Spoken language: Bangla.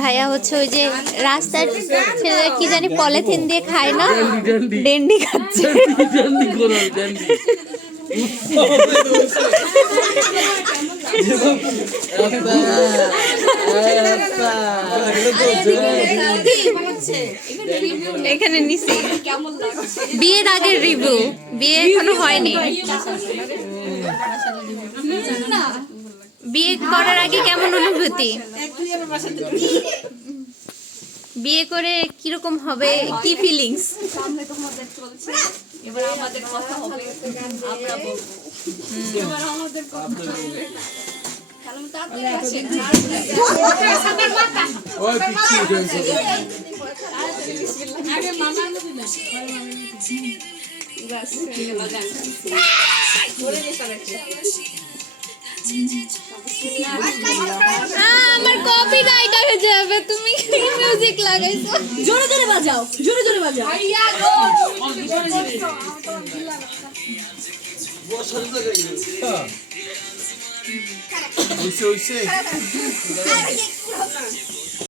ভাইয়া হচ্ছে ওই যে রাস্তার ছেলেরা কি জানি পলিথিন দিয়ে খায় না, ডেন্ডি খাচ্ছে। এখানে নিছি বিয়ের আগের রিভিউ, বিয়ে এখনো হয়নি। বিয়ে করার আগে কেমন অনুভূতি, বিয়ে করে কিরকম হবে, কি ফিলিংস? এবার আমাদের কথা হবে, আমরা বলবো। এবার আমাদের কথা হবে। কারণ তাড়াতাড়ি আসেন। ওই পিচ্ছি উঠেছে। আগে মামার মতো না। বাস করে দিতে হবে। আমার কপিরাইট হয়ে যাবে, তুমি মিউজিক লাগাইছো। জোরে জোরে বাজাও, জোরে জোরে বাজাও। ওইসে